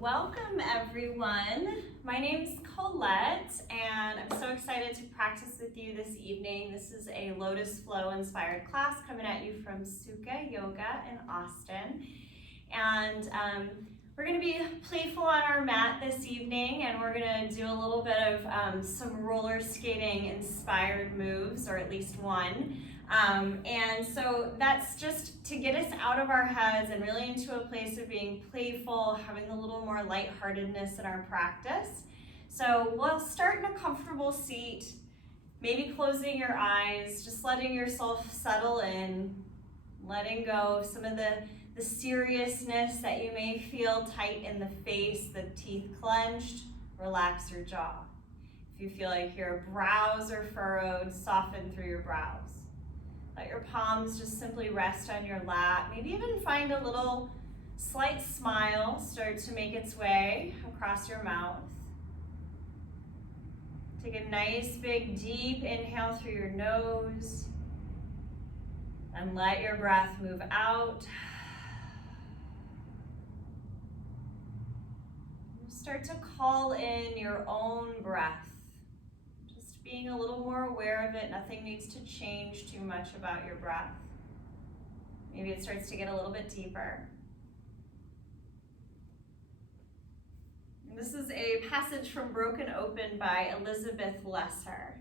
Welcome everyone. My name's Colette and I'm so excited to practice with you this evening. This is a Lotus Flow inspired class coming at you from Sukha Yoga in Austin. And we're going to be playful on our mat this evening, and we're going to do a little bit of some roller skating inspired moves, or at least one. And so that's just to get us out of our heads and really into a place of being playful, having a little more lightheartedness in our practice. So we'll start in a comfortable seat, maybe closing your eyes, just letting yourself settle in, letting go of some of the seriousness that you may feel tight in the face, the teeth clenched. Relax your jaw. If you feel like your brows are furrowed, soften through your brows. Let your palms just simply rest on your lap. Maybe even find a little slight smile start to make its way across your mouth. Take a nice big deep inhale through your nose and let your breath move out. Start to call in your own breath. Just being a little more aware of it. Nothing needs to change too much about your breath. Maybe it starts to get a little bit deeper. And this is a passage from Broken Open by Elizabeth Lesser.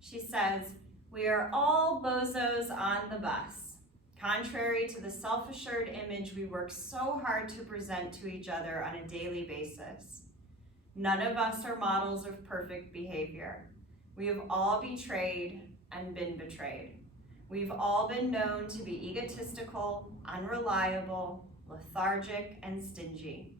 She says, "We are all bozos on the bus. Contrary to the self-assured image we work so hard to present to each other on a daily basis. None of us are models of perfect behavior. We have all betrayed and been betrayed. We've all been known to be egotistical, unreliable, lethargic, and stingy.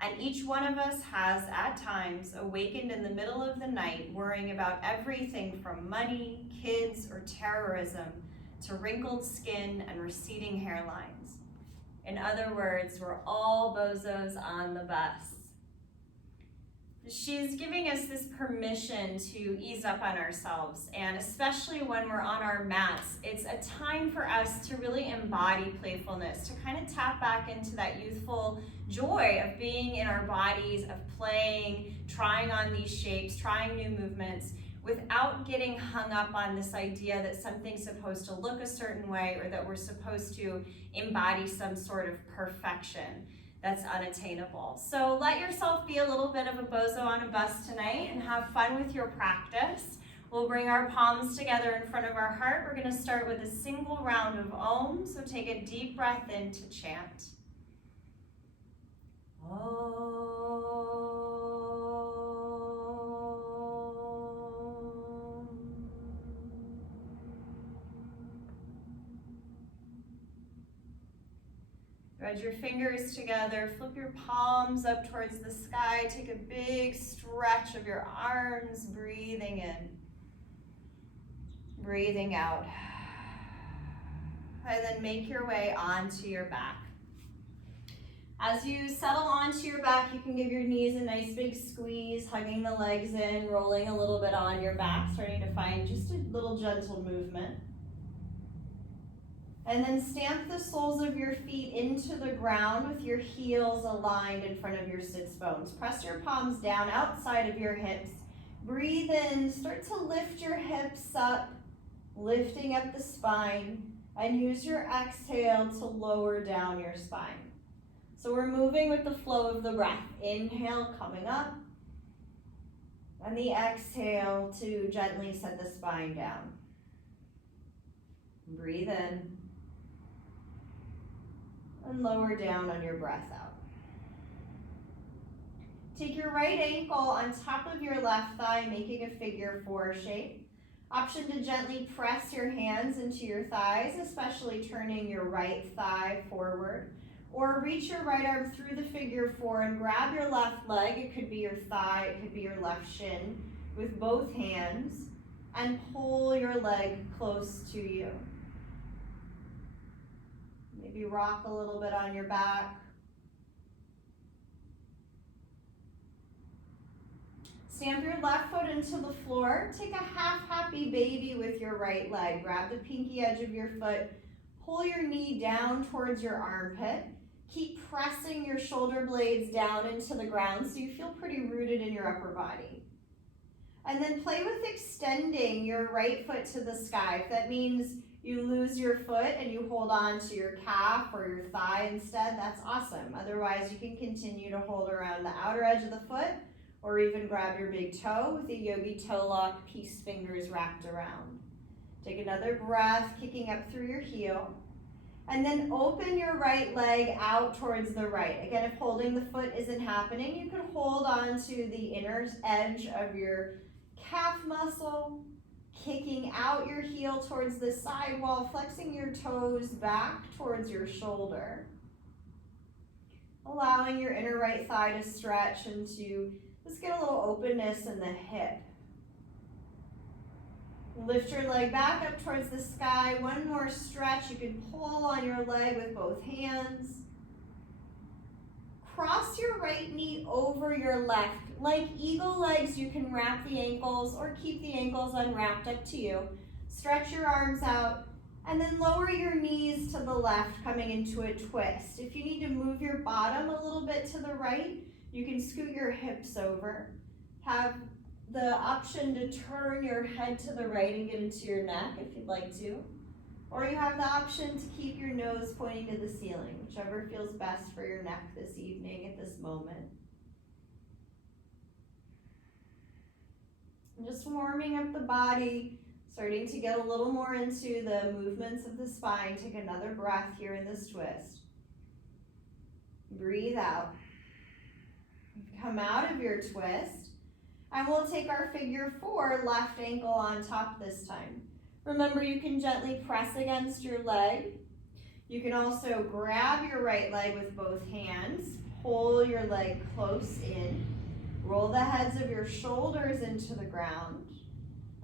And each one of us has, at times, awakened in the middle of the night worrying about everything from money, kids, or terrorism, to wrinkled skin and receding hairlines. In other words, we're all bozos on the bus." She's giving us this permission to ease up on ourselves, and especially when we're on our mats, it's a time for us to really embody playfulness, to kind of tap back into that youthful joy of being in our bodies, of playing, trying on these shapes, trying new movements, without getting hung up on this idea that something's supposed to look a certain way or that we're supposed to embody some sort of perfection that's unattainable. So let yourself be a little bit of a bozo on a bus tonight and have fun with your practice. We'll bring our palms together in front of our heart. We're going to start with a single round of Om, so take a deep breath in to chant. Om. Thread your fingers together, flip your palms up towards the sky, take a big stretch of your arms, breathing in, breathing out. And then make your way onto your back. As you settle onto your back, you can give your knees a nice big squeeze, hugging the legs in, rolling a little bit on your back, starting to find just a little gentle movement. And then stamp the soles of your feet into the ground with your heels aligned in front of your sits bones. Press your palms down outside of your hips. Breathe in, start to lift your hips up, lifting up the spine, and use your exhale to lower down your spine. So we're moving with the flow of the breath. Inhale, coming up, and the exhale to gently set the spine down. Breathe in. And lower down on your breath out. Take your right ankle on top of your left thigh, making a figure 4 shape. Option to gently press your hands into your thighs, especially turning your right thigh forward. Or reach your right arm through the figure 4 and grab your left leg. It could be your thigh, it could be your left shin, with both hands, and pull your leg close to you. Maybe rock a little bit on your back. Stamp your left foot into the floor. Take a half happy baby with your right leg. Grab the pinky edge of your foot. Pull your knee down towards your armpit. Keep pressing your shoulder blades down into the ground so you feel pretty rooted in your upper body. And then play with extending your right foot to the sky. If that means you lose your foot and you hold on to your calf or your thigh instead, that's awesome. Otherwise, you can continue to hold around the outer edge of the foot or even grab your big toe with a yogi toe lock, peace fingers wrapped around. Take another breath, kicking up through your heel. And then open your right leg out towards the right. Again, if holding the foot isn't happening, you can hold on to the inner edge of your calf muscle, kicking out your heel towards the side while flexing your toes back towards your shoulder. Allowing your inner right thigh to stretch and to just get a little openness in the hip. Lift your leg back up towards the sky. One more stretch. You can pull on your leg with both hands. Cross your right knee over your left. Like eagle legs, you can wrap the ankles or keep the ankles unwrapped, up to you. Stretch your arms out and then lower your knees to the left, coming into a twist. If you need to move your bottom a little bit to the right, you can scoot your hips over. Have the option to turn your head to the right and get into your neck if you'd like to. Or you have the option to keep your nose pointing to the ceiling, whichever feels best for your neck this evening at this moment. And just warming up the body, starting to get a little more into the movements of the spine. Take another breath here in this twist. Breathe out. Come out of your twist. And we'll take our figure 4 left ankle on top this time. Remember, you can gently press against your leg. You can also grab your right leg with both hands, pull your leg close in, roll the heads of your shoulders into the ground,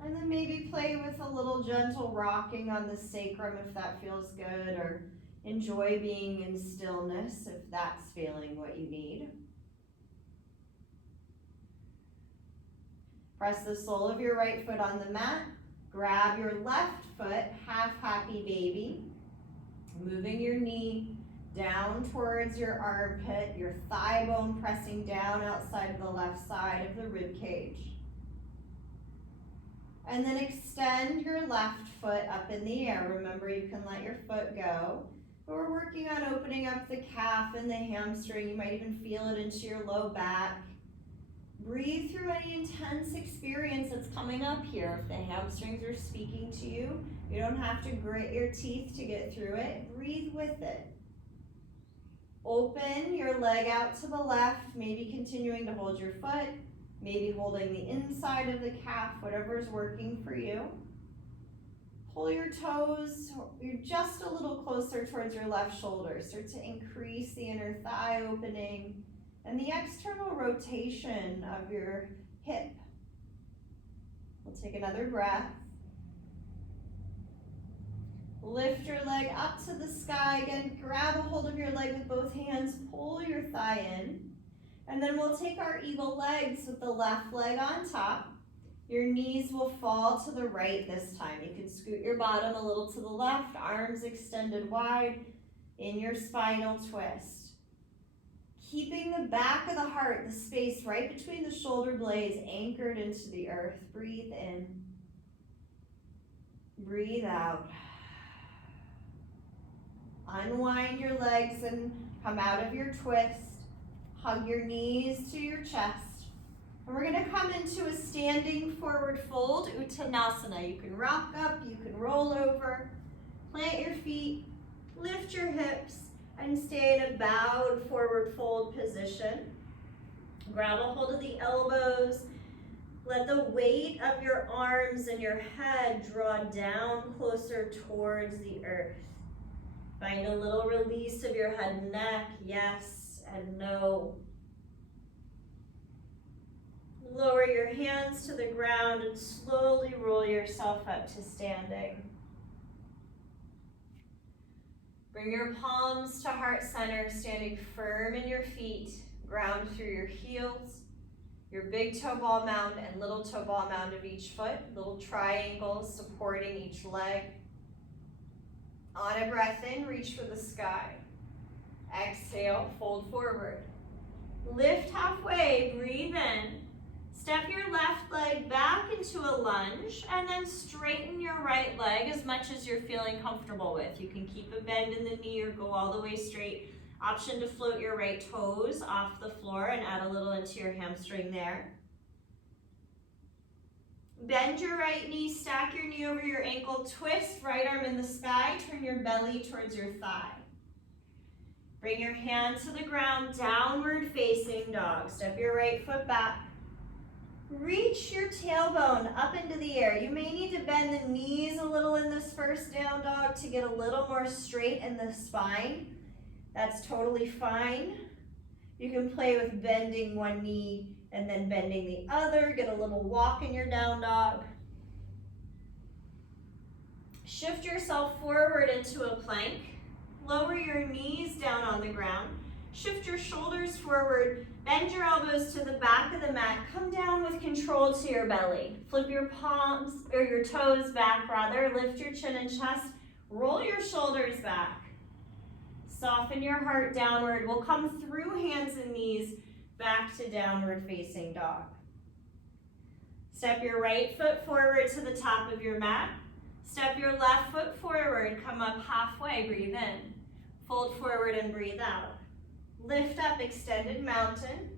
and then maybe play with a little gentle rocking on the sacrum if that feels good, or enjoy being in stillness if that's feeling what you need. Press the sole of your right foot on the mat. Grab your left foot, half happy baby. Moving your knee down towards your armpit, your thigh bone pressing down outside of the left side of the rib cage. And then extend your left foot up in the air. Remember, you can let your foot go. But we're working on opening up the calf and the hamstring. You might even feel it into your low back. Breathe through any intense experience that's coming up here. If the hamstrings are speaking to you, you don't have to grit your teeth to get through it. Breathe with it. Open your leg out to the left, maybe continuing to hold your foot, maybe holding the inside of the calf, whatever's working for you. Pull your toes, you're just a little closer towards your left shoulder. Start to increase the inner thigh opening and the external rotation of your hip. We'll take another breath. Lift your leg up to the sky. Again, grab a hold of your leg with both hands, pull your thigh in. And then we'll take our eagle legs with the left leg on top. Your knees will fall to the right this time. You can scoot your bottom a little to the left, arms extended wide in your spinal twist. Keeping the back of the heart, the space right between the shoulder blades, anchored into the earth. Breathe in. Breathe out. Unwind your legs and come out of your twist. Hug your knees to your chest. And we're going to come into a standing forward fold, Uttanasana. You can rock up, you can roll over, plant your feet, lift your hips, and stay in a bowed forward fold position. Grab a hold of the elbows. Let the weight of your arms and your head draw down closer towards the earth. Find a little release of your head and neck, yes and no. Lower your hands to the ground and slowly roll yourself up to standing. Bring your palms to heart center, standing firm in your feet. Ground through your heels, your big toe ball mound and little toe ball mound of each foot. Little triangles supporting each leg. On a breath in, reach for the sky. Exhale, fold forward. Lift halfway, breathe in. Step your left leg back into a lunge and then straighten your right leg as much as you're feeling comfortable with. You can keep a bend in the knee or go all the way straight. Option to float your right toes off the floor and add a little into your hamstring there. Bend your right knee, stack your knee over your ankle, twist, right arm in the sky, turn your belly towards your thigh. Bring your hand to the ground, downward facing dog. Step your right foot back. Reach your tailbone up into the air. You may need to bend the knees a little in this first down dog to get a little more straight in the spine. That's totally fine. You can play with bending one knee and then bending the other. Get a little walk in your down dog. Shift yourself forward into a plank. Lower your knees down on the ground. Shift your shoulders forward. Bend your elbows to the back of the mat. Come down with control to your belly. Flip your palms, or your toes back rather. Lift your chin and chest. Roll your shoulders back. Soften your heart downward. We'll come through hands and knees back to downward facing dog. Step your right foot forward to the top of your mat. Step your left foot forward. Come up halfway. Breathe in. Fold forward and breathe out. Lift up, extended mountain.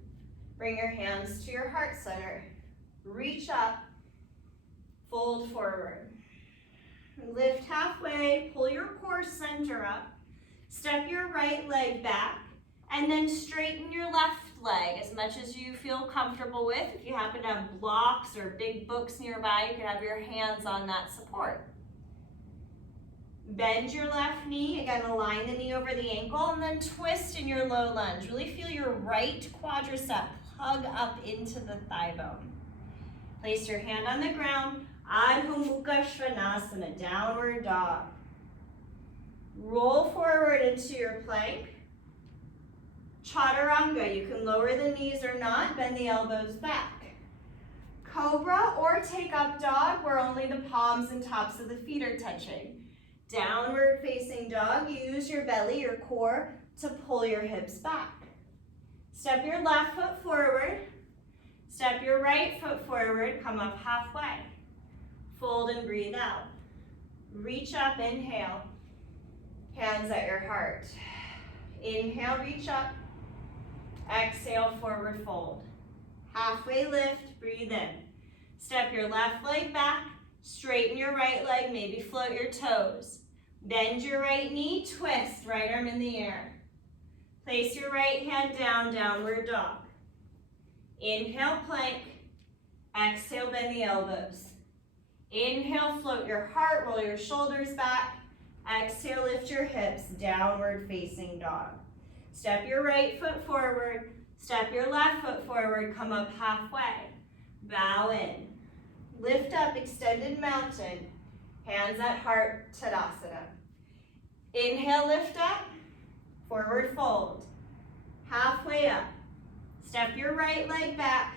Bring your hands to your heart center. Reach up, fold forward. Lift halfway, pull your core center up. Step your right leg back, and then straighten your left leg as much as you feel comfortable with. If you happen to have blocks or big books nearby, you can have your hands on that support. Bend your left knee, again align the knee over the ankle, and then twist in your low lunge. Really feel your right quadricep hug up into the thigh bone. Place your hand on the ground, Adho Mukha Svanasana, downward dog. Roll forward into your plank. Chaturanga, you can lower the knees or not, bend the elbows back. Cobra or take up dog where only the palms and tops of the feet are touching. Downward facing dog, use your belly, your core, to pull your hips back. Step your left foot forward. Step your right foot forward, come up halfway. Fold and breathe out. Reach up, inhale. Hands at your heart. Inhale, reach up. Exhale, forward fold. Halfway lift, breathe in. Step your left leg back. Straighten your right leg, maybe float your toes. Bend your right knee, twist, right arm in the air. Place your right hand down, downward dog. Inhale, plank. Exhale, bend the elbows. Inhale, float your heart, roll your shoulders back. Exhale, lift your hips, downward facing dog. Step your right foot forward, step your left foot forward, come up halfway. Bow in. Lift up, extended mountain. Hands at heart, Tadasana. Inhale, lift up, forward fold. Halfway up. Step your right leg back.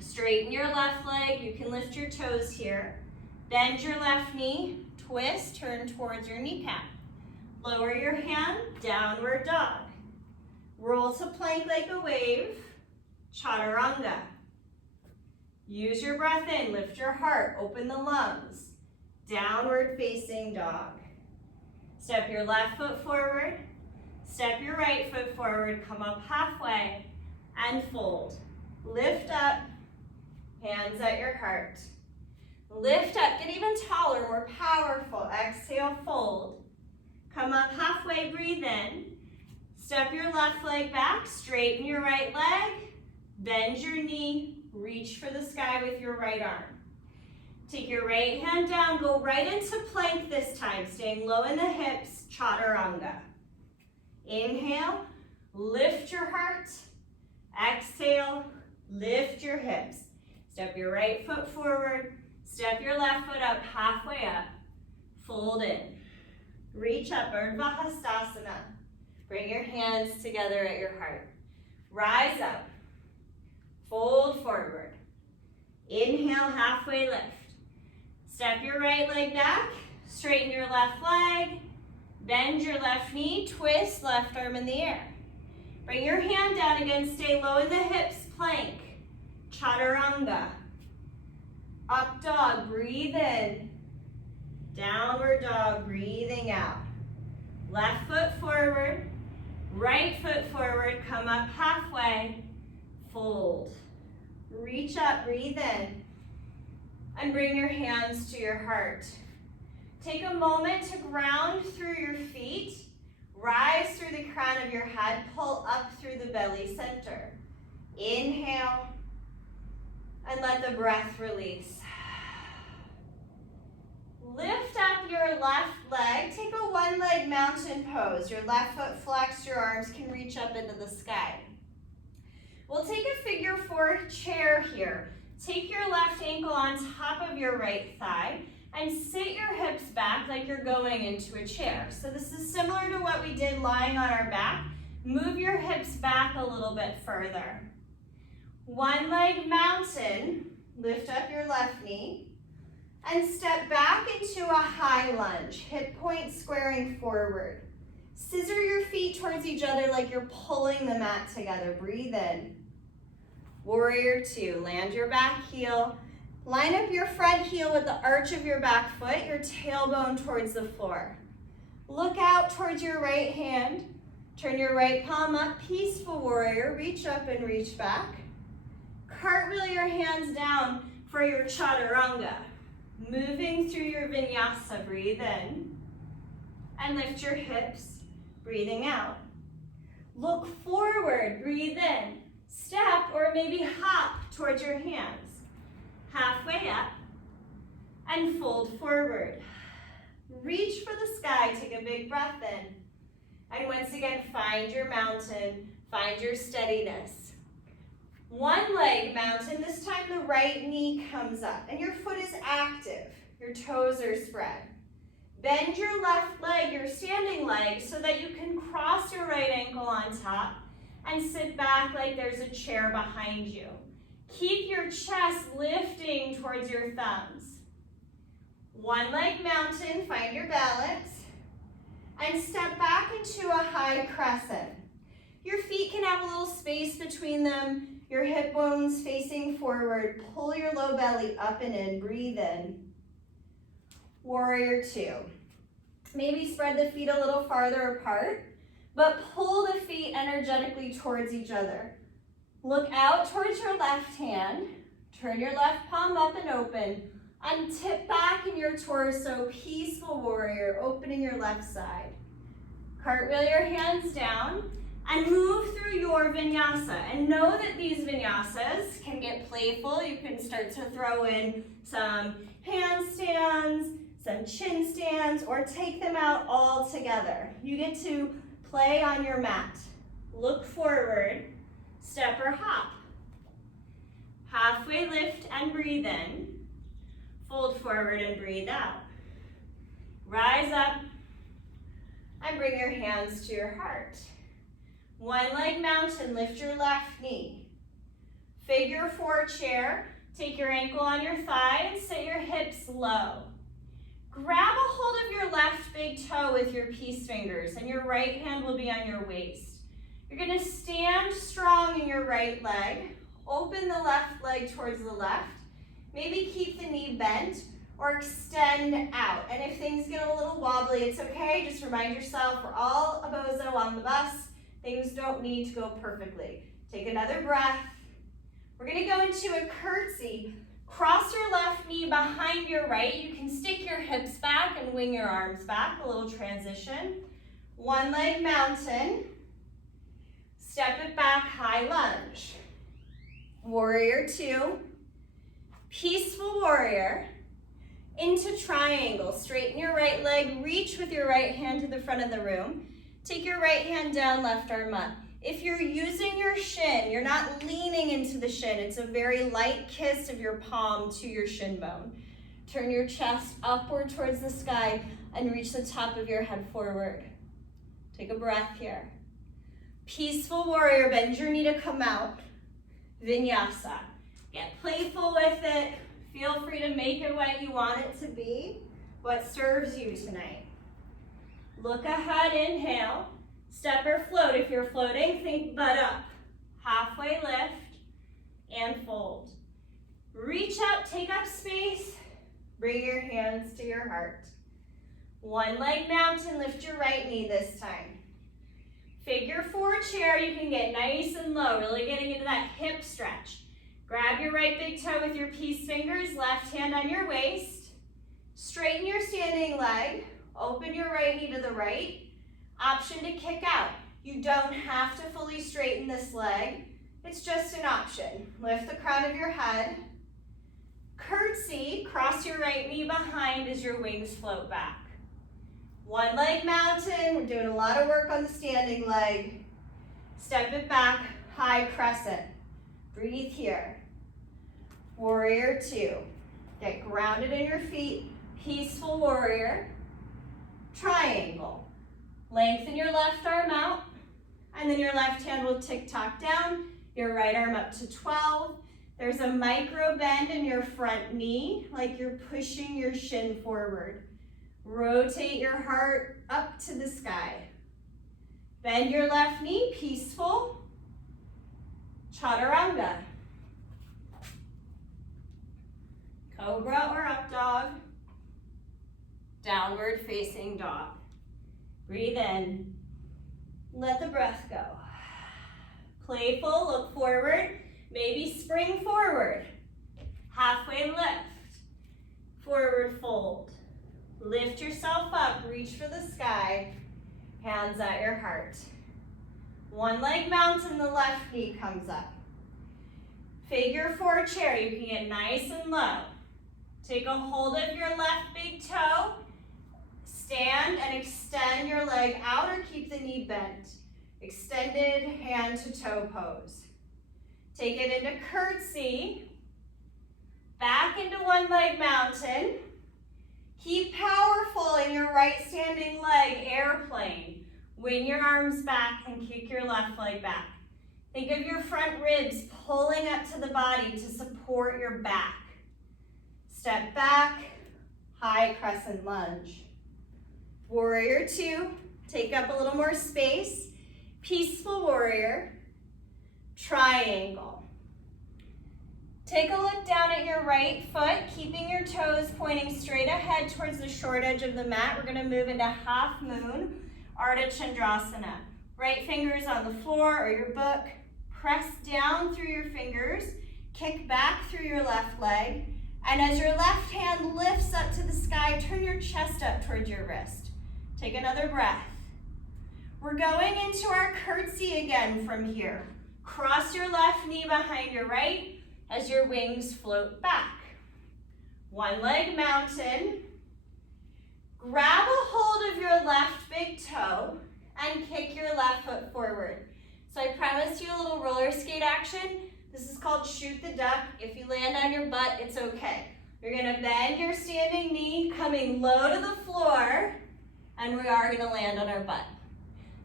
Straighten your left leg. You can lift your toes here. Bend your left knee, twist, turn towards your kneecap. Lower your hand, downward dog. Roll to plank like a wave, Chaturanga. Use your breath in, lift your heart, open the lungs. Downward facing dog. Step your left foot forward, step your right foot forward, come up halfway, and fold. Lift up, hands at your heart. Lift up, get even taller, more powerful. Exhale, fold. Come up halfway, breathe in. Step your left leg back, straighten your right leg, bend your knee, reach for the sky with your right arm. Take your right hand down, go right into plank this time, staying low in the hips, Chaturanga. Inhale, lift your heart. Exhale, lift your hips. Step your right foot forward, step your left foot up, halfway up. Fold in. Reach up, Urdhva Hastasana. Bring your hands together at your heart. Rise up. Fold forward. Inhale, halfway lift. Step your right leg back. Straighten your left leg. Bend your left knee, twist, left arm in the air. Bring your hand down again, stay low in the hips, plank. Chaturanga. Up dog, breathe in. Downward dog, breathing out. Left foot forward, right foot forward, come up halfway, fold. Reach up, breathe in, and bring your hands to your heart. Take a moment to ground through your feet, rise through the crown of your head, pull up through the belly center. Inhale, and let the breath release. Lift up your left leg. Take a one-leg mountain pose. Your left foot flexed, your arms can reach up into the sky. We'll take a figure 4 chair here. Take your left ankle on top of your right thigh and sit your hips back like you're going into a chair. So this is similar to what we did lying on our back. Move your hips back a little bit further. One-leg mountain. Lift up your left knee. And step back into a high lunge, hip point squaring forward. Scissor your feet towards each other like you're pulling the mat together. Breathe in. Warrior 2, land your back heel. Line up your front heel with the arch of your back foot, your tailbone towards the floor. Look out towards your right hand. Turn your right palm up, peaceful warrior. Reach up and reach back. Cartwheel your hands down for your chaturanga. Moving through your vinyasa, breathe in and lift your hips, breathing out. Look forward, breathe in. Step or maybe hop towards your hands. Halfway up and fold forward. Reach for the sky, take a big breath in. And once again, find your mountain, find your steadiness. One leg mountain, this time the right knee comes up and your foot is active. Your toes are spread. Bend your left leg, your standing leg, so that you can cross your right ankle on top and sit back like there's a chair behind you. Keep your chest lifting towards your thumbs. One leg mountain, find your balance, and step back into a high crescent. Your feet can have a little space between them. Your hip bones facing forward. Pull your low belly up and in. Breathe in. Warrior 2. Maybe spread the feet a little farther apart, but pull the feet energetically towards each other. Look out towards your left hand. Turn your left palm up and open. And tip back in your torso. Peaceful warrior, opening your left side. Cartwheel your hands down. And move through your vinyasa. And know that these vinyasas can get playful. You can start to throw in some handstands, some chin stands, or take them out all together. You get to play on your mat. Look forward, step or hop. Halfway lift and breathe in. Fold forward and breathe out. Rise up and bring your hands to your heart. One leg mountain, lift your left knee. Figure 4 chair, take your ankle on your thigh and sit your hips low. Grab a hold of your left big toe with your peace fingers and your right hand will be on your waist. You're gonna stand strong in your right leg, open the left leg towards the left, maybe keep the knee bent or extend out. And if things get a little wobbly, it's okay, just remind yourself we're all a bozo on the bus. Things don't need to go perfectly. Take another breath. We're gonna go into a curtsy. Cross your left knee behind your right. You can stick your hips back and wing your arms back, a little transition. One leg mountain. Step it back, high lunge. Warrior 2. Peaceful warrior. Into triangle. Straighten your right leg, reach with your right hand to the front of the room. Take your right hand down, left arm up. If you're using your shin, you're not leaning into the shin. It's a very light kiss of your palm to your shin bone. Turn your chest upward towards the sky and reach the top of your head forward. Take a breath here. Peaceful warrior, bend your knee to come out. Vinyasa. Get playful with it. Feel free to make it what you want it to be, what serves you tonight. Look ahead, inhale. Step or float. If you're floating, think butt up. Halfway lift and fold. Reach up, take up space. Bring your hands to your heart. One leg mountain, lift your right knee this time. Figure four chair, you can get nice and low, really getting into that hip stretch. Grab your right big toe with your peace fingers, left hand on your waist. Straighten your standing leg, open your right knee to the right. Option to kick out. You don't have to fully straighten this leg. It's just an option. Lift the crown of your head. Curtsy, cross your right knee behind as your wings float back. One leg mountain, we're doing a lot of work on the standing leg. Step it back, high crescent. Breathe here. Warrior two. Get grounded in your feet. Peaceful warrior. Triangle. Lengthen your left arm out, and then your left hand will tick-tock down, your right arm up to 12. There's a micro bend in your front knee, like you're pushing your shin forward. Rotate your heart up to the sky. Bend your left knee, peaceful. Chaturanga. Cobra or up dog. Downward facing dog. Breathe in. Let the breath go. Playful, look forward. Maybe spring forward. Halfway lift. Forward fold. Lift yourself up, reach for the sky. Hands at your heart. One leg mountain, the left knee comes up. Figure four chair, you can get nice and low. Take a hold of your left big toe. Stand and extend your leg out or keep the knee bent. Extended hand to toe pose. Take it into curtsy. Back into one leg mountain. Keep powerful in your right standing leg, airplane. Wing your arms back and kick your left leg back. Think of your front ribs pulling up to the body to support your back. Step back, high crescent lunge. Warrior two, take up a little more space. Peaceful warrior, triangle. Take a look down at your right foot, keeping your toes pointing straight ahead towards the short edge of the mat. We're gonna move into half moon, Ardha Chandrasana. Right fingers on the floor or your book. Press down through your fingers, kick back through your left leg, and as your left hand lifts up to the sky, turn your chest up towards your wrist. Take another breath. We're going into our curtsy again from here. Cross your left knee behind your right as your wings float back. One leg mountain. Grab a hold of your left big toe and kick your left foot forward. So I promised you a little roller skate action. This is called shoot the duck. If you land on your butt, it's okay. You're gonna bend your standing knee, coming low to the floor, and we are gonna land on our butt.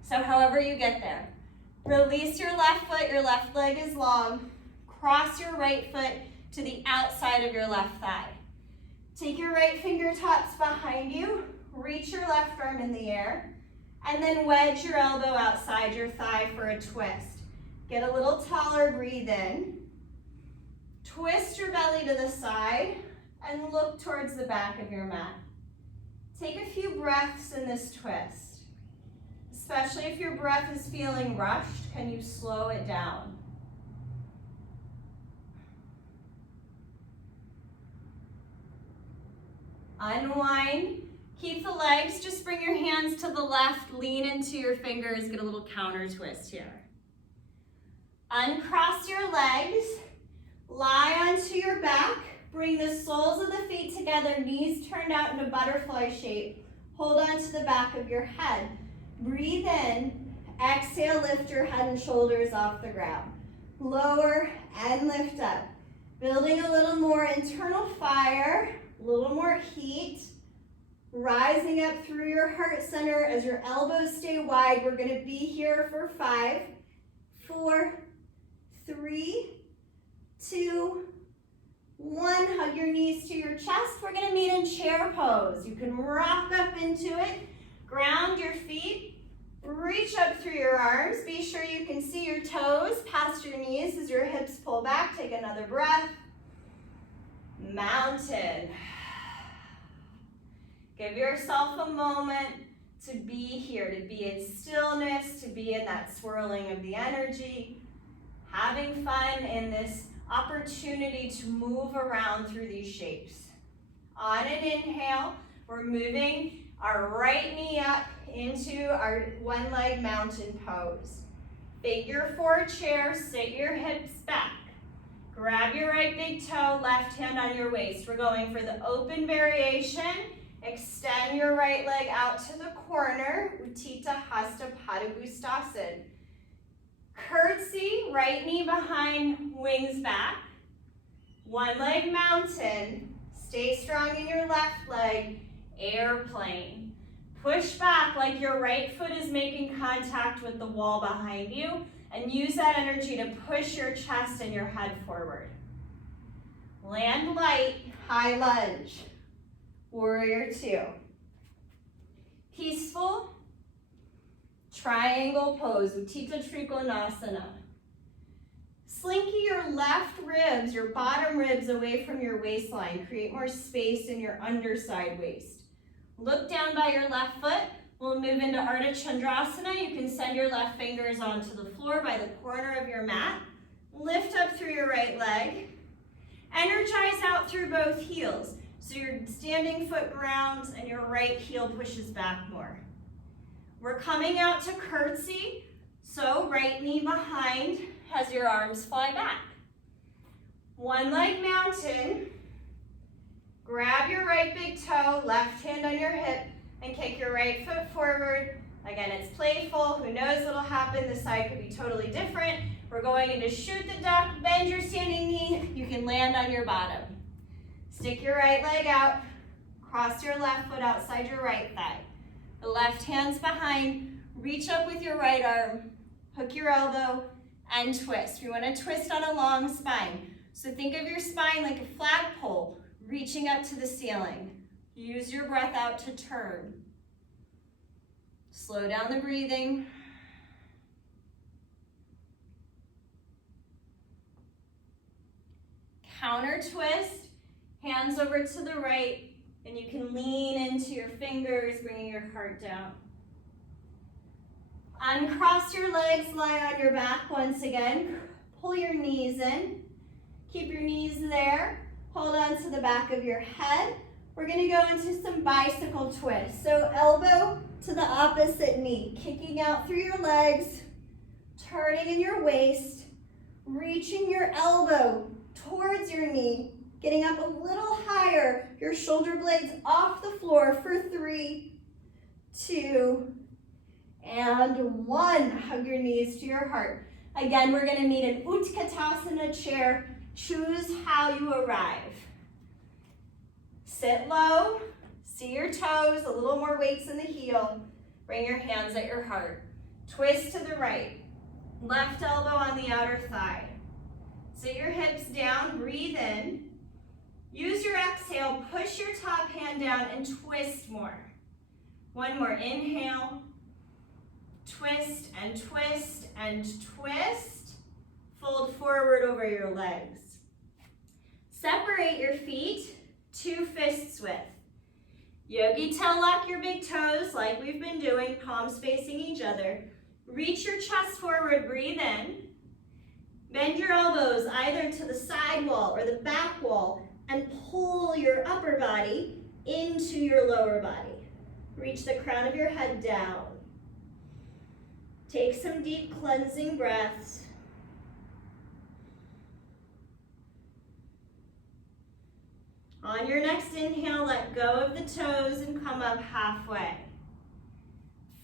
So however you get there. Release your left foot, your left leg is long. Cross your right foot to the outside of your left thigh. Take your right fingertips behind you, reach your left arm in the air, and then wedge your elbow outside your thigh for a twist. Get a little taller, breathe in. Twist your belly to the side and look towards the back of your mat. Take a few breaths in this twist. Especially if your breath is feeling rushed, can you slow it down? Unwind. Keep the legs, just bring your hands to the left, lean into your fingers, get a little counter twist here. Uncross your legs, lie onto your back, bring the soles of the feet together, knees turned out in a butterfly shape. Hold on to the back of your head. Breathe in, exhale, lift your head and shoulders off the ground. Lower and lift up. Building a little more internal fire, a little more heat. Rising up through your heart center as your elbows stay wide. We're gonna be here for 5, 4, 3, 2, 1. Hug your knees to your chest. We're gonna meet in chair pose. You can rock up into it. Ground your feet, reach up through your arms. Be sure you can see your toes past your knees as your hips pull back. Take another breath. Mountain. Give yourself a moment to be here, to be in stillness, to be in that swirling of the energy, having fun in this opportunity to move around through these shapes. On an inhale, we're moving our right knee up into our one leg mountain pose. Figure 4 chair, sit your hips back. Grab your right big toe, left hand on your waist. We're going for the open variation. Extend your right leg out to the corner. Uttita Hasta Padangustasana. Curtsy, right knee behind, wings back. One leg mountain. Stay strong in your left leg. Airplane. Push back like your right foot is making contact with the wall behind you, and use that energy to push your chest and your head forward. Land light, high lunge. Warrior 2. Peaceful, triangle pose, Uttita Trikonasana. Slinky your left ribs, your bottom ribs away from your waistline. Create more space in your underside waist. Look down by your left foot. We'll move into Ardha Chandrasana. You can send your left fingers onto the floor by the corner of your mat. Lift up through your right leg. Energize out through both heels. So your standing foot grounds and your right heel pushes back more. We're coming out to curtsy. So right knee behind as your arms fly back. One leg mountain. Grab your right big toe, left hand on your hip, and kick your right foot forward. Again, it's playful. Who knows what'll happen? This side could be totally different. We're going into shoot the duck, bend your standing knee. You can land on your bottom. Stick your right leg out. Cross your left foot outside your right thigh. The left hand's behind. Reach up with your right arm. Hook your elbow and twist. We want to twist on a long spine. So think of your spine like a flagpole, reaching up to the ceiling. Use your breath out to turn. Slow down the breathing. Counter twist, hands over to the right, and you can lean into your fingers, bringing your heart down. Uncross your legs, lie on your back once again. Pull your knees in. Keep your knees there. Hold on to the back of your head. We're gonna go into some bicycle twists. So elbow to the opposite knee, kicking out through your legs, turning in your waist, reaching your elbow towards your knee, getting up a little higher, your shoulder blades off the floor for 3, 2, and 1. Hug your knees to your heart. Again, we're gonna meet an Utkatasana chair. Choose how you arrive. Sit low, see your toes, a little more weights in the heel. Bring your hands at your heart. Twist to the right. Left elbow on the outer thigh. Sit your hips down, breathe in. Use your exhale, push your top hand down and twist more. One more, inhale. Twist and twist and twist. Fold forward over your legs. Separate your feet 2 fists width. Yogi tail lock your big toes like we've been doing, palms facing each other. Reach your chest forward, breathe in. Bend your elbows either to the side wall or the back wall and pull your upper body into your lower body. Reach the crown of your head down. Take some deep cleansing breaths. On your next inhale, let go of the toes and come up halfway.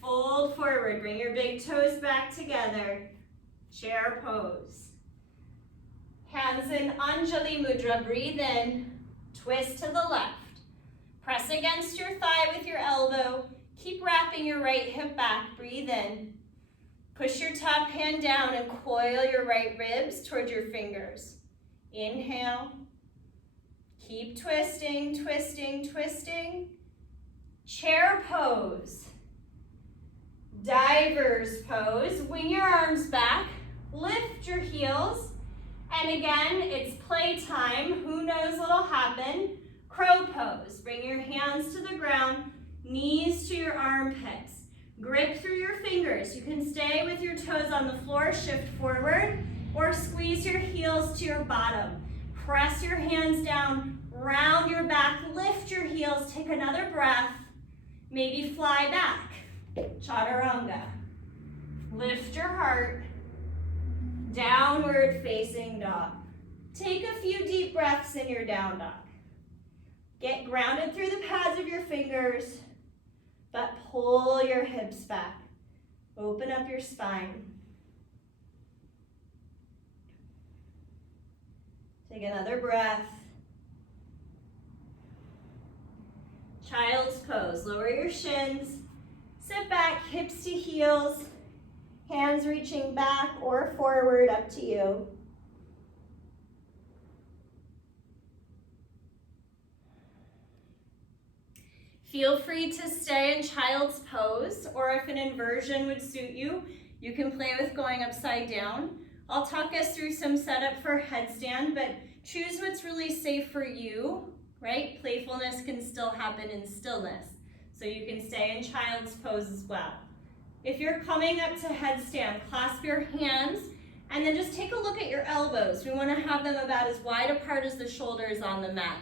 Fold forward, bring your big toes back together. Chair pose. Hands in Anjali Mudra, breathe in, twist to the left. Press against your thigh with your elbow. Keep wrapping your right hip back, breathe in. Push your top hand down and coil your right ribs toward your fingers. Inhale. Keep twisting, twisting, twisting. Chair pose. Diver's pose. Wing your arms back, lift your heels, and again, it's playtime. Who knows what'll happen? Crow pose. Bring your hands to the ground, knees to your armpits. Grip through your fingers. You can stay with your toes on the floor, shift forward, or squeeze your heels to your bottom. Press your hands down, round your back, lift your heels, take another breath, maybe fly back. Chaturanga. Lift your heart, downward facing dog. Take a few deep breaths in your down dog. Get grounded through the pads of your fingers, but pull your hips back. Open up your spine. Take another breath. Child's pose. Lower your shins. Sit back, hips to heels. Hands reaching back or forward, up to you. Feel free to stay in child's pose, or if an inversion would suit you, you can play with going upside down. I'll talk us through some setup for headstand, but choose what's really safe for you, right? Playfulness can still happen in stillness, so you can stay in child's pose as well. If you're coming up to headstand, clasp your hands, and then just take a look at your elbows. We want to have them about as wide apart as the shoulders on the mat.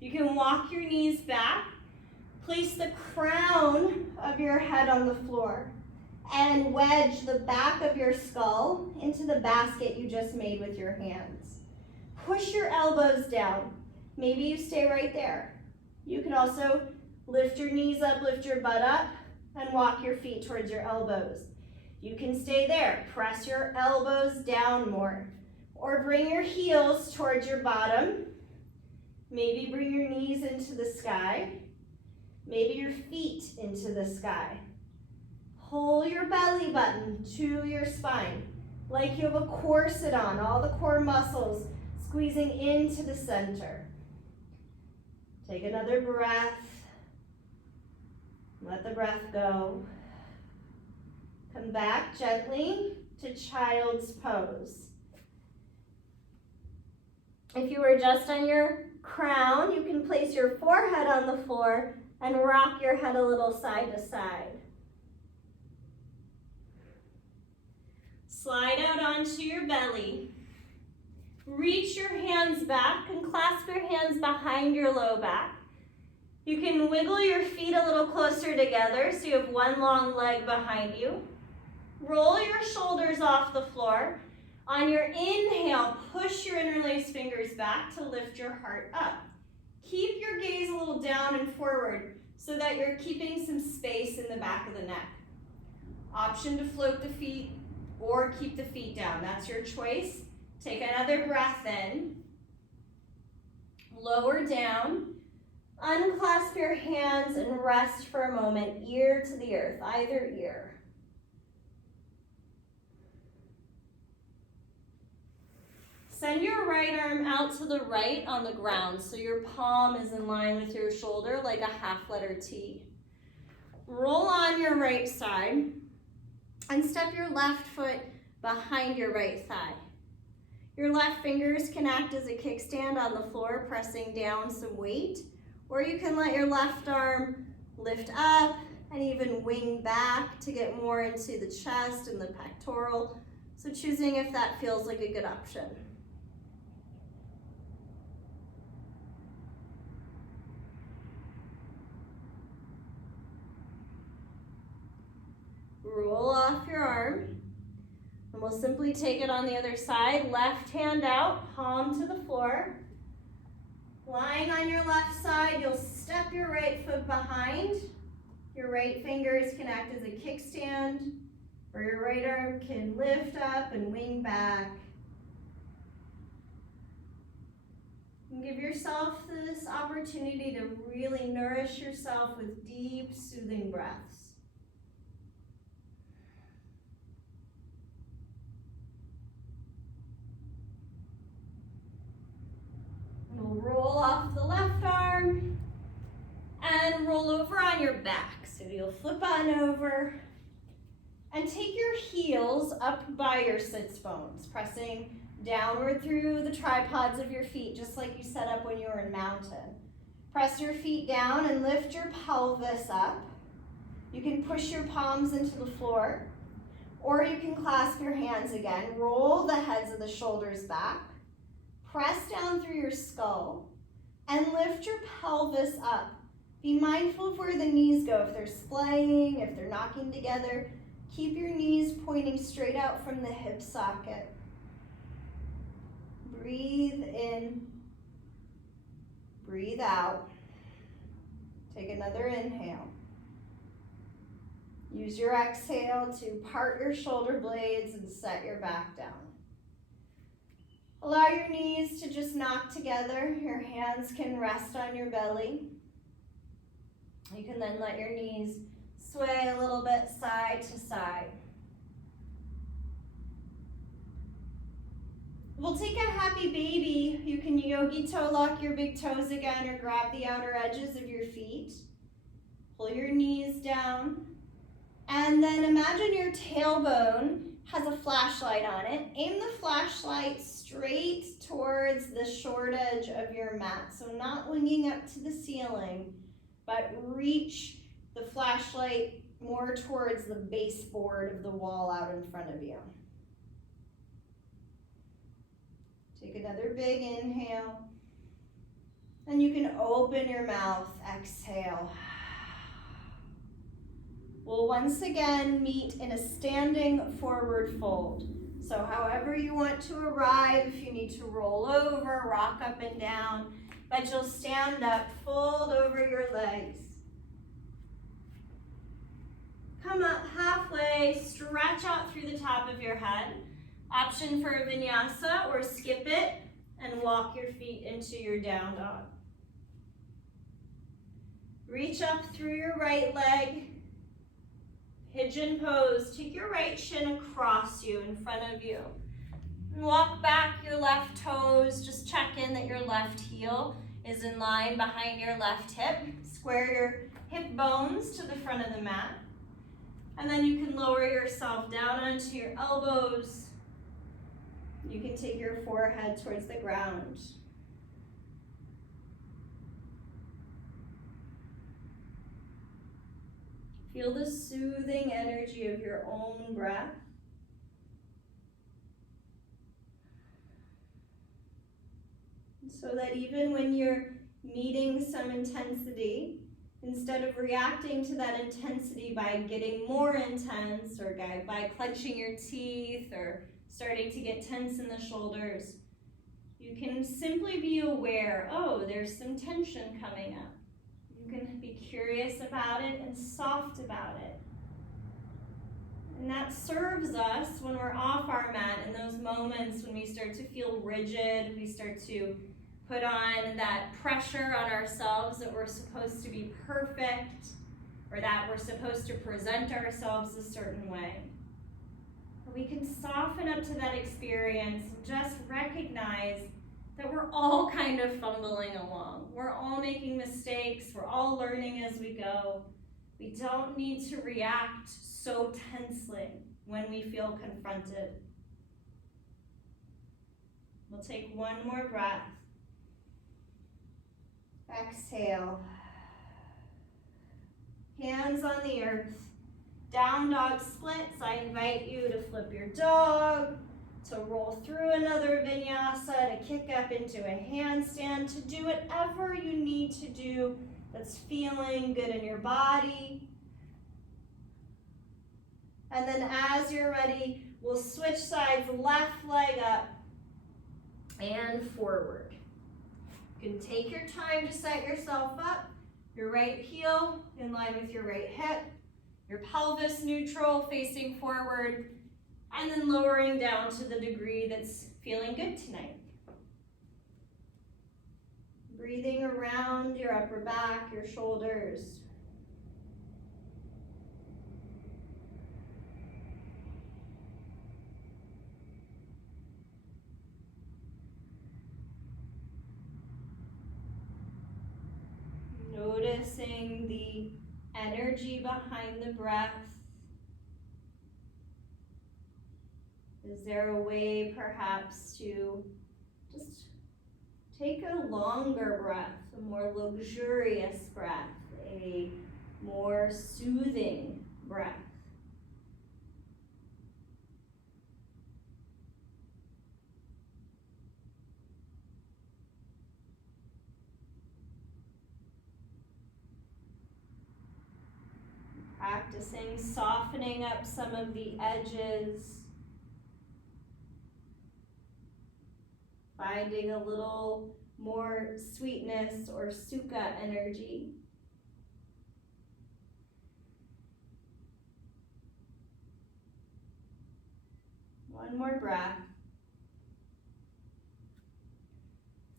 You can walk your knees back, place the crown of your head on the floor, and wedge the back of your skull into the basket you just made with your hands. Push your elbows down. Maybe you stay right there. You can also lift your knees up, lift your butt up, and walk your feet towards your elbows. You can stay there. Press your elbows down more. Or bring your heels towards your bottom. Maybe bring your knees into the sky. Maybe your feet into the sky. Pull your belly button to your spine, like you have a corset on, all the core muscles squeezing into the center. Take another breath. Let the breath go. Come back gently to child's pose. If you were just on your crown, you can place your forehead on the floor and rock your head a little side to side. Slide out onto your belly. Reach your hands back and clasp your hands behind your low back. You can wiggle your feet a little closer together so you have one long leg behind you. Roll your shoulders off the floor. On your inhale, push your interlaced fingers back to lift your heart up. Keep your gaze a little down and forward so that you're keeping some space in the back of the neck. Option to float the feet or keep the feet down. That's your choice. Take another breath in. Lower down. Unclasp your hands and rest for a moment, ear to the earth, either ear. Send your right arm out to the right on the ground so your palm is in line with your shoulder like a half-letter T. Roll on your right side and step your left foot behind your right thigh. Your left fingers can act as a kickstand on the floor, pressing down some weight, or you can let your left arm lift up and even wing back to get more into the chest and the pectoral. So choosing if that feels like a good option. Roll off your arm, and we'll simply take it on the other side. Left hand out, palm to the floor. Lying on your left side, you'll step your right foot behind. Your right fingers can act as a kickstand, or your right arm can lift up and wing back. And give yourself this opportunity to really nourish yourself with deep, soothing breaths. We'll roll off the left arm and roll over on your back. So you'll flip on over, And take your heels up by your sits bones, pressing downward through the tripods of your feet, just like you set up when you were in mountain. Press your feet down and lift your pelvis up. You can push your palms into the floor, or you can clasp your hands again. Roll the heads of the shoulders back. Press down through your skull and lift your pelvis up. Be mindful of where the knees go. If they're splaying, if they're knocking together, keep your knees pointing straight out from the hip socket. Breathe in, breathe out. Take another inhale. Use your exhale to part your shoulder blades and set your back down. Allow your knees to just knock together. Your hands can rest on your belly. You can then let your knees sway a little bit side to side. We'll take a happy baby. You can yogi toe lock your big toes again or grab the outer edges of your feet. Pull your knees down. And then imagine your tailbone has a flashlight on it. Aim the flashlight straight towards the short edge of your mat. So not winging up to the ceiling, but reach the flashlight more towards the baseboard of the wall out in front of you. Take another big inhale. And you can open your mouth, exhale. We'll once again meet in a standing forward fold. So however you want to arrive, if you need to roll over, rock up and down, but you'll stand up, fold over your legs. Come up halfway, stretch out through the top of your head. Option for a vinyasa or skip it and walk your feet into your down dog. Reach up through your right leg. Pigeon pose. Take your right shin across you in front of you. And walk back your left toes. Just check in that your left heel is in line behind your left hip. Square your hip bones to the front of the mat. And then you can lower yourself down onto your elbows. You can take your forehead towards the ground. Feel the soothing energy of your own breath. So that even when you're meeting some intensity, instead of reacting to that intensity by getting more intense or by clenching your teeth or starting to get tense in the shoulders, you can simply be aware, oh, there's some tension coming up. You can be curious about it and soft about it. And that serves us when we're off our mat in those moments when we start to feel rigid, we start to put on that pressure on ourselves that we're supposed to be perfect or that we're supposed to present ourselves a certain way. We can soften up to that experience and just recognize that we're all kind of fumbling along. We're all making mistakes. We're all learning as we go. We don't need to react so tensely when we feel confronted. We'll take one more breath. Exhale. Hands on the earth. Down dog splits. I invite you to flip your dog, to roll through another vinyasa, to kick up into a handstand, to do whatever you need to do that's feeling good in your body. And then as you're ready, we'll switch sides, left leg up and forward. You can take your time to set yourself up. Your right heel in line with your right hip. Your pelvis neutral, facing forward, and then lowering down to the degree that's feeling good tonight. Breathing around your upper back, your shoulders. Notice. Noticing the energy behind the breath. Is there a way perhaps to just take a longer breath, a more luxurious breath, a more soothing breath? Practicing softening up some of the edges, finding a little more sweetness or sukha energy. One more breath.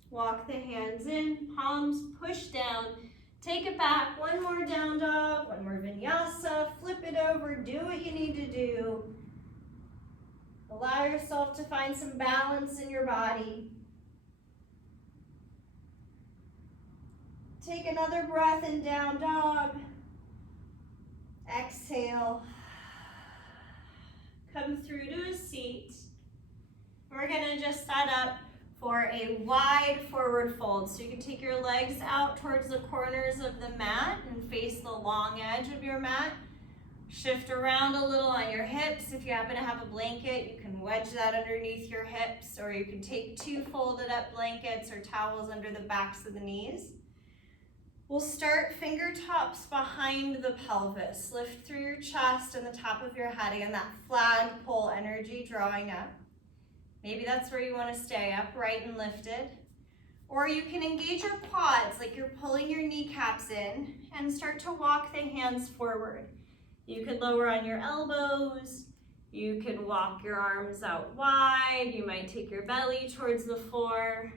Walk the hands in, palms push down. Take it back, one more down dog, one more vinyasa, flip it over, do what you need to do. Allow yourself to find some balance in your body. Take another breath in down dog. Exhale. Come through to a seat. We're gonna just set up for a wide forward fold. So you can take your legs out towards the corners of the mat and face the long edge of your mat. Shift around a little on your hips. If you happen to have a blanket, you can wedge that underneath your hips, or you can take 2 folded up blankets or towels under the backs of the knees. We'll start fingertips behind the pelvis. Lift through your chest and the top of your head. Again, that flagpole energy drawing up. Maybe that's where you want to stay, upright and lifted. Or you can engage your quads like you're pulling your kneecaps in and start to walk the hands forward. You could lower on your elbows. You could walk your arms out wide. You might take your belly towards the floor.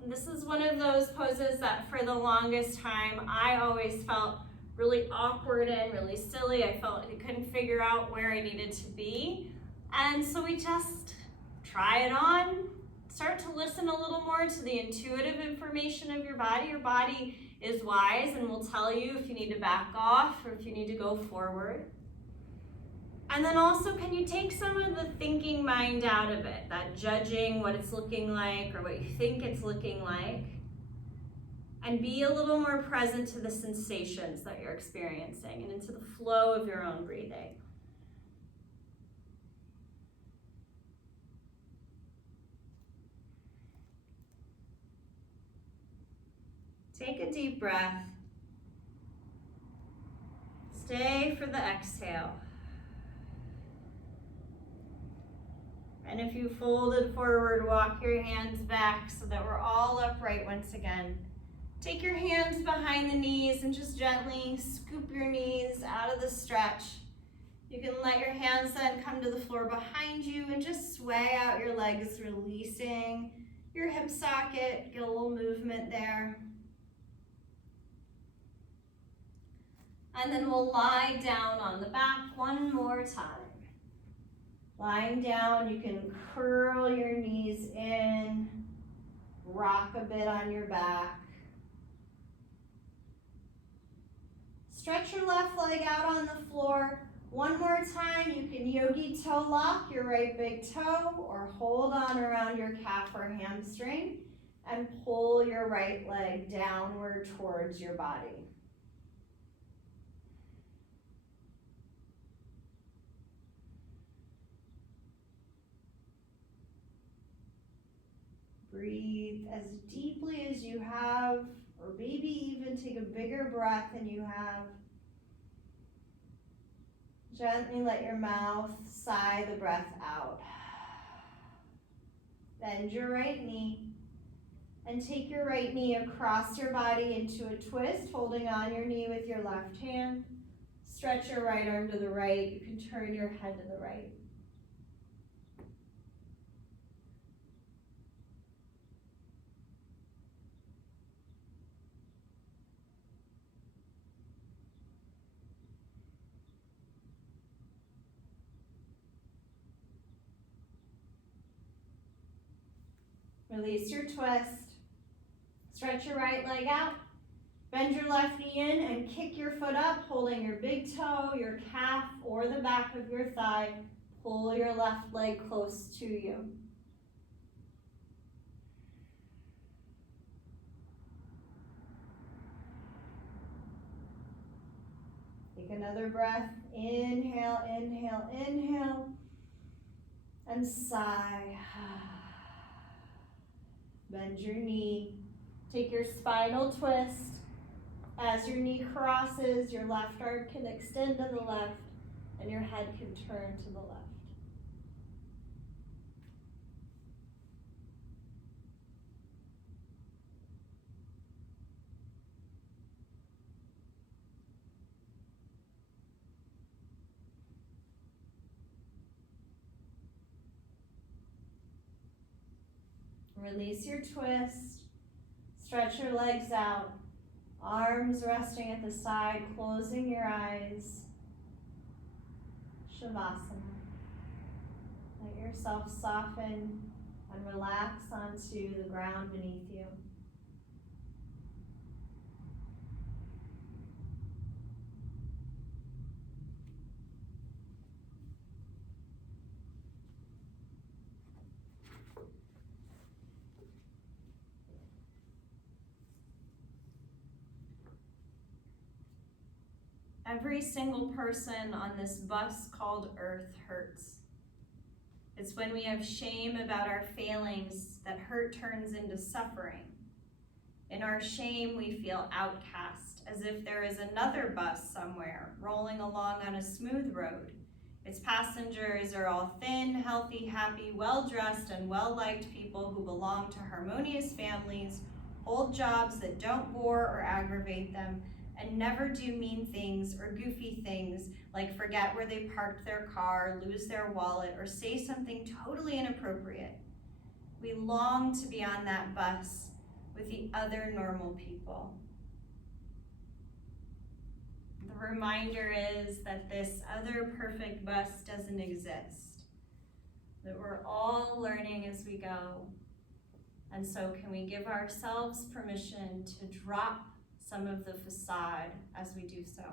And this is one of those poses that for the longest time, I always felt really awkward and really silly. I felt like I couldn't figure out where I needed to be. And so we just try it on, start to listen a little more to the intuitive information of your body. Your body is wise and will tell you if you need to back off or if you need to go forward. And then also, can you take some of the thinking mind out of it, that judging what it's looking like or what you think it's looking like, and be a little more present to the sensations that you're experiencing and into the flow of your own breathing. Take a deep breath. Stay for the exhale. And if you folded forward, walk your hands back so that we're all upright once again. Take your hands behind the knees and just gently scoop your knees out of the stretch. You can let your hands then come to the floor behind you and just sway out your legs, releasing your hip socket. Get a little movement there. And then we'll lie down on the back one more time. Lying down, you can curl your knees in, rock a bit on your back. Stretch your left leg out on the floor. One more time, you can yogi toe lock your right big toe or hold on around your calf or hamstring and pull your right leg downward towards your body. Breathe as deeply as you have, or maybe even take a bigger breath than you have. Gently let your mouth sigh the breath out. Bend your right knee and take your right knee across your body into a twist, holding on your knee with your left hand. Stretch your right arm to the right. You can turn your head to the right. Release your twist. Stretch your right leg out. Bend your left knee in and kick your foot up, holding your big toe, your calf, or the back of your thigh. Pull your left leg close to you. Take another breath. Inhale, inhale, inhale. And sigh. Bend your knee. Take your spinal twist. As your knee crosses, your left arm can extend to the left and your head can turn to the left. Release your twist. Stretch your legs out. Arms resting at the side, closing your eyes. Shavasana. Let yourself soften and relax onto the ground beneath you. Every single person on this bus called Earth hurts. It's when we have shame about our failings that hurt turns into suffering. In our shame, we feel outcast, as if there is another bus somewhere rolling along on a smooth road. Its passengers are all thin, healthy, happy, well-dressed, and well-liked people who belong to harmonious families, hold jobs that don't bore or aggravate them, and never do mean things or goofy things like forget where they parked their car, lose their wallet, or say something totally inappropriate. We long to be on that bus with the other normal people. The reminder is that this other perfect bus doesn't exist, that we're all learning as we go. And so can we give ourselves permission to drop some of the facade as we do so?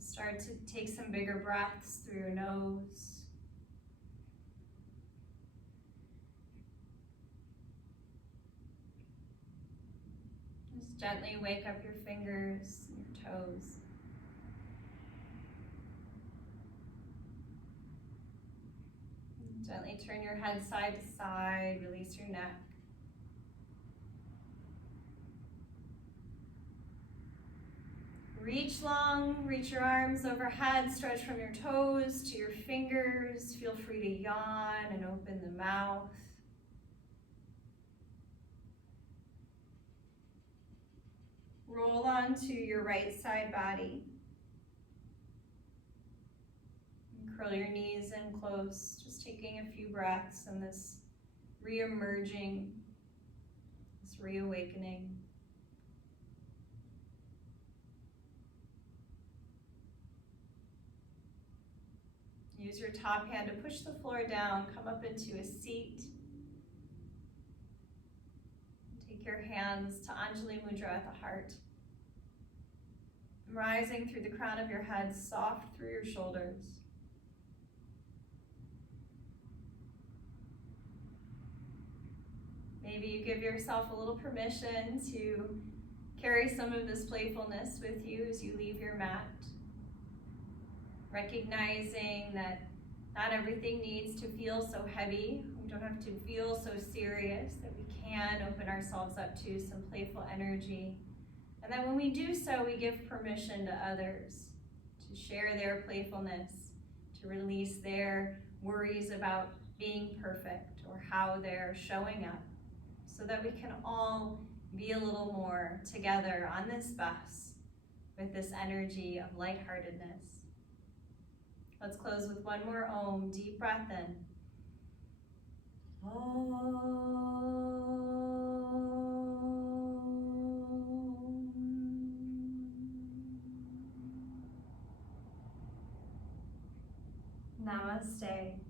Start to take some bigger breaths through your nose. Just gently wake up your fingers and your toes. Gently turn your head side to side, release your neck. Reach long, reach your arms overhead, stretch from your toes to your fingers. Feel free to yawn and open the mouth. Roll onto your right side body. And curl your knees in close, just taking a few breaths in this re-emerging, this reawakening. Use your top hand to push the floor down, come up into a seat. Take your hands to Ouseley-Moynan at the heart. Rising through the crown of your head, soft through your shoulders. Maybe you give yourself a little permission to carry some of this playfulness with you as you leave your mat. Recognizing that not everything needs to feel so heavy. We don't have to feel so serious, that we can open ourselves up to some playful energy. And that when we do so, we give permission to others to share their playfulness, to release their worries about being perfect or how they're showing up, so that we can all be a little more together on this bus with this energy of lightheartedness. Let's close with one more Om. Deep breath in. Om. Namaste.